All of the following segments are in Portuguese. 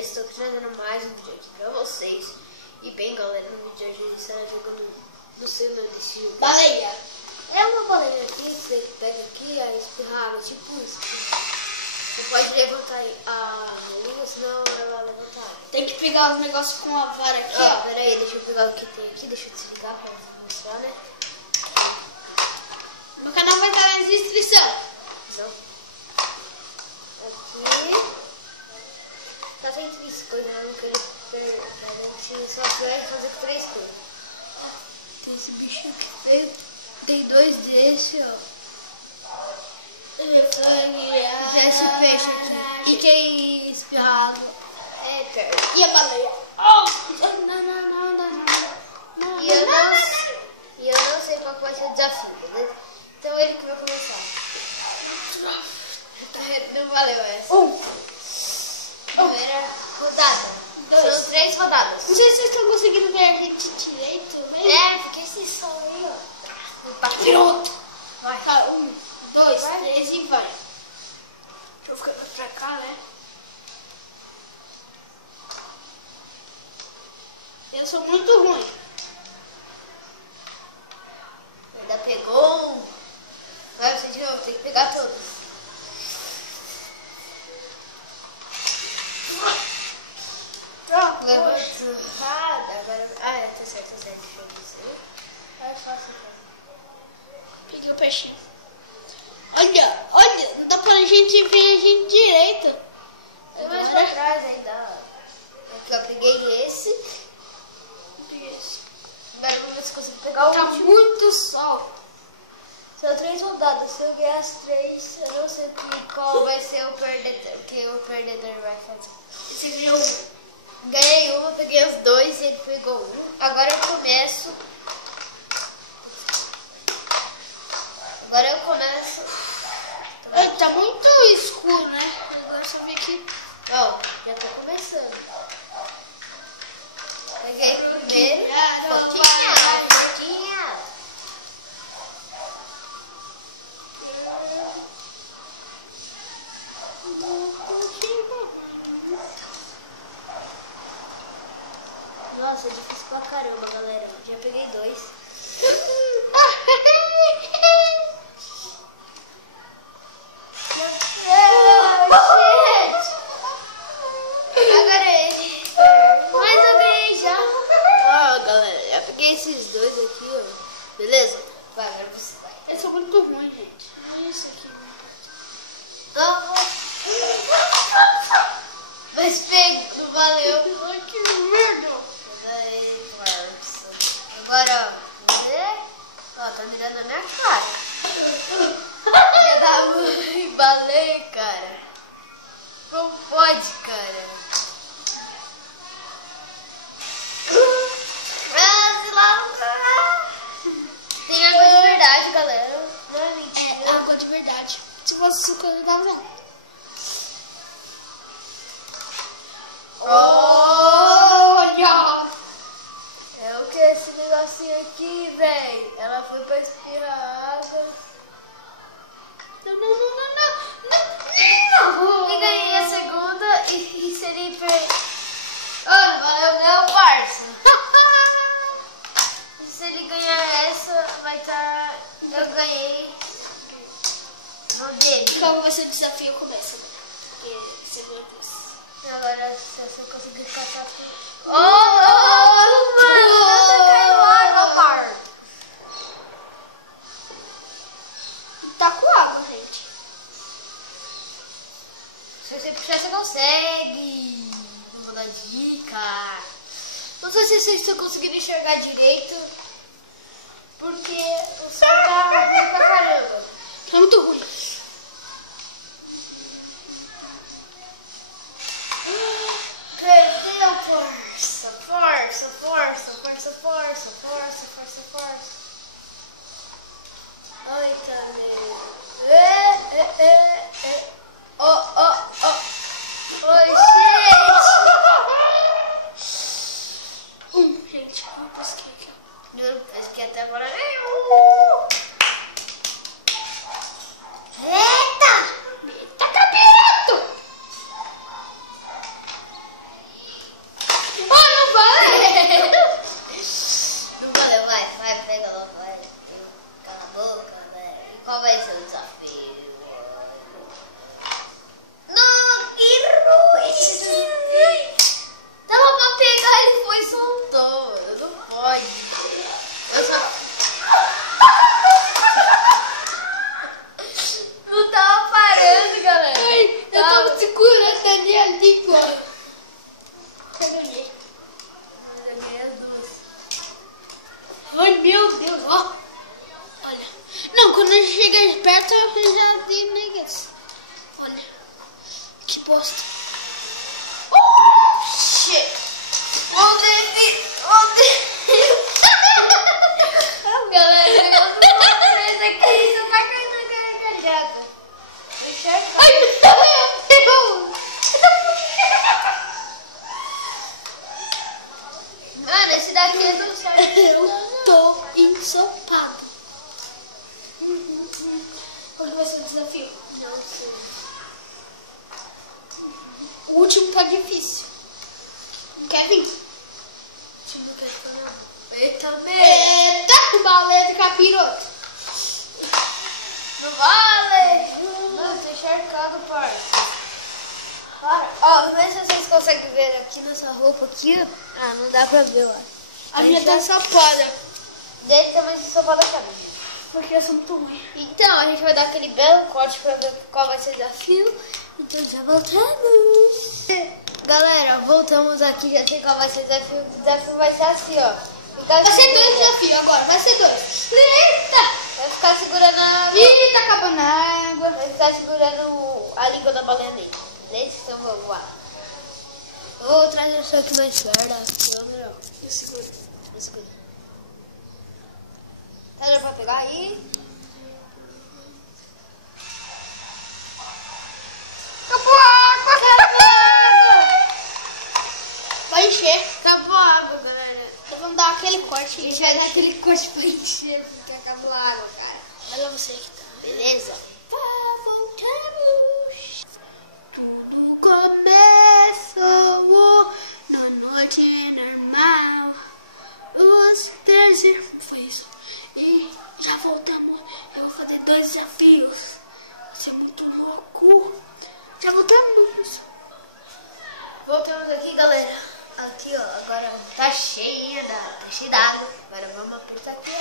beleza? Estou trazendo mais um vídeo aqui pra vocês. E bem, galera, no vídeo de hoje a gente estará jogando, não sei o nome desse jogo. Baleia. É uma baleia aqui, você pega aqui, a espirrada, tipo isso. Você pode levantar a lua, senão ela levanta água. Tem que pegar os negócios com a vara aqui, ó. Pera aí, deixa eu pegar o que tem aqui, deixa eu desligar pra mostrar, né? Meu canal vai estar na descrição. Então, aqui tá tem 3 coisas, não queria perder. A gente só vai fazer 3 coisas. Tem esse bicho aqui. Tem 2 desse, ó. Já esse peixe aqui. E tem espirrado. É, cara. E a baleia. E eu não sei qual que vai ser o desafio, beleza? Então ele que vai começar. Não valeu essa. Primeira rodada. São 3 rodadas. Não sei se vocês estão conseguindo ver a gente direito, né? É, porque esse som aí, ó. Pronto. Vai. Tá, 1, 2, Vai. 3 e vai. Deixa eu ficar pra cá, né? Eu sou muito ruim. Ainda pegou um. Vai você de novo, tem que pegar todos. Pronto. Levantou. Agora. Ah, tá certo, tá certo. Deixa eu ver isso aí. É fácil. Peguei o peixinho. Olha, não dá pra gente ver a gente direito. Tem mais pra trás ainda. Aqui, ó, peguei esse. Agora vamos ver se consigo pegar o Tá último. muito sol. São 3 rodadas. Se eu ganhar as 3, eu não sei qual vai ser o perdedor. O que o perdedor vai fazer. Você ganhou um. Ganhei uma, peguei os 2 e ele pegou um. Agora eu começo. Tá muito escuro, né? Agora só ver aqui. Ó, já tô começando. Peguei primeiro. Foquinha. Nossa, é difícil pra caramba, galera. Já peguei 2. Agora ele. Mas eu ganhei já. Ó, galera, já peguei esses 2 aqui, ó. Beleza? Vai, agora você vai. Eu sou muito ruim, gente. Isso aqui. Não. Mas pego, não valeu. Ai, que merda. Daí, parça. Agora, ó. Vamos ver? Ó, tá mirando na minha cara. Filha da mãe, balei, cara. Como pode, cara? Tem água de verdade, galera. Não é mentira. É água de verdade. Se fosse suco, eu dava zero. Olha! É o que esse negocinho aqui, véi? Ela foi pra espirrar água. Não. E ganhei a segunda e seria não valeu não, parça. E se ele ganhar essa, vai estar... Eu ganhei no dedo. Qual vai ser o desafio? Começa, né? Porque você vai disso. Agora, se você conseguir catar tudo... Mano! Tá caindo água, par! Tá com água, gente. Se você puxar, você consegue. Não vou dar dica. Não sei se vocês estão conseguindo enxergar direito. Porque o sol tá ruim pra caramba. Tá muito ruim. Perdeu, força. Ai, tá meio. Oi, gente. Gente, eu pesquei aqui. Não, acho que até agora nenhum. morder a língua. Eu ganhei. Mas eu ganhei as duas. Ai, meu Deus, ó. Olha. Não, quando eu chegar perto, eu já dei negas. Olha. Que bosta. Shit! Onde? Galera, eu não vou fazer aqui, você tá caindo na gargalhada. Ai, meu Deus. Mano, esse daqui é do céu. Eu tô ensopado. Qual que vai ser o desafio? Não sei. O último tá difícil. Kevin? Não quero falar. Eita, merda. Eita, balé de capiroto. Não vale. Mano, tô encharcado, parça. Para. Ó, vê se vocês conseguem ver aqui nessa roupa aqui, ó. Ah, não dá pra ver, ó. A minha tá ensopada. Dele também se sopar da cabeça. Porque eu sou muito ruim. Então, a gente vai dar aquele belo corte pra ver qual vai ser o desafio. Então, já voltamos. Galera, voltamos aqui, já sei qual vai ser o desafio. O desafio vai ser assim, ó. Vai ser 2 desafios agora, vai ser 2. Eita! Vai ficar segurando a... Ih, tá acabando a água. Vai ficar segurando a língua da baleia nele. Beleza? Então vamos lá. Vou trazer isso aqui mais perto da câmera. Eu seguro. Eu seguro. Tá, já pra pegar aí? Acabou a água! Acabou a água! Vai encher. Acabou a água, galera. Então vamos dar aquele corte. A gente vai dar aquele corte pra encher, porque acabou a água, cara. Olha você que tá. Beleza? Voltamos. Tudo começou na noite normal. Os 13 foi isso. E já voltamos. Eu vou fazer 2 desafios. Vai ser muito louco. Já voltamos. Voltamos aqui, galera. Aqui, ó. Agora tá cheia d'água. Agora vamos apertar aqui, ó.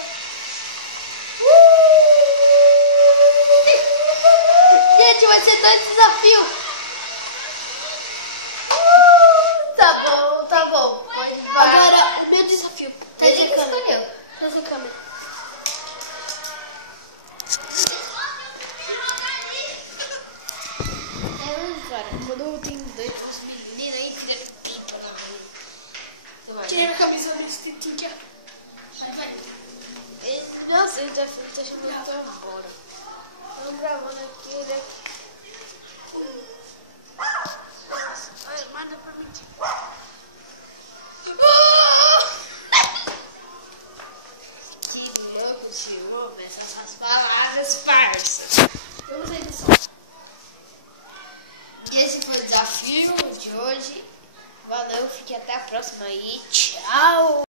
Gente, vai ser 2 desafios. Tá bom. Pode parar. Agora, o meu desafio. Tá Ele sem que câmera. escolheu. Tá sem câmera. Cara, quando tem dois meninos aí, fica pipa na mão. Tirei a camisa desse tintinha. Vai. Nossa, esse desafio tá achando muito bom.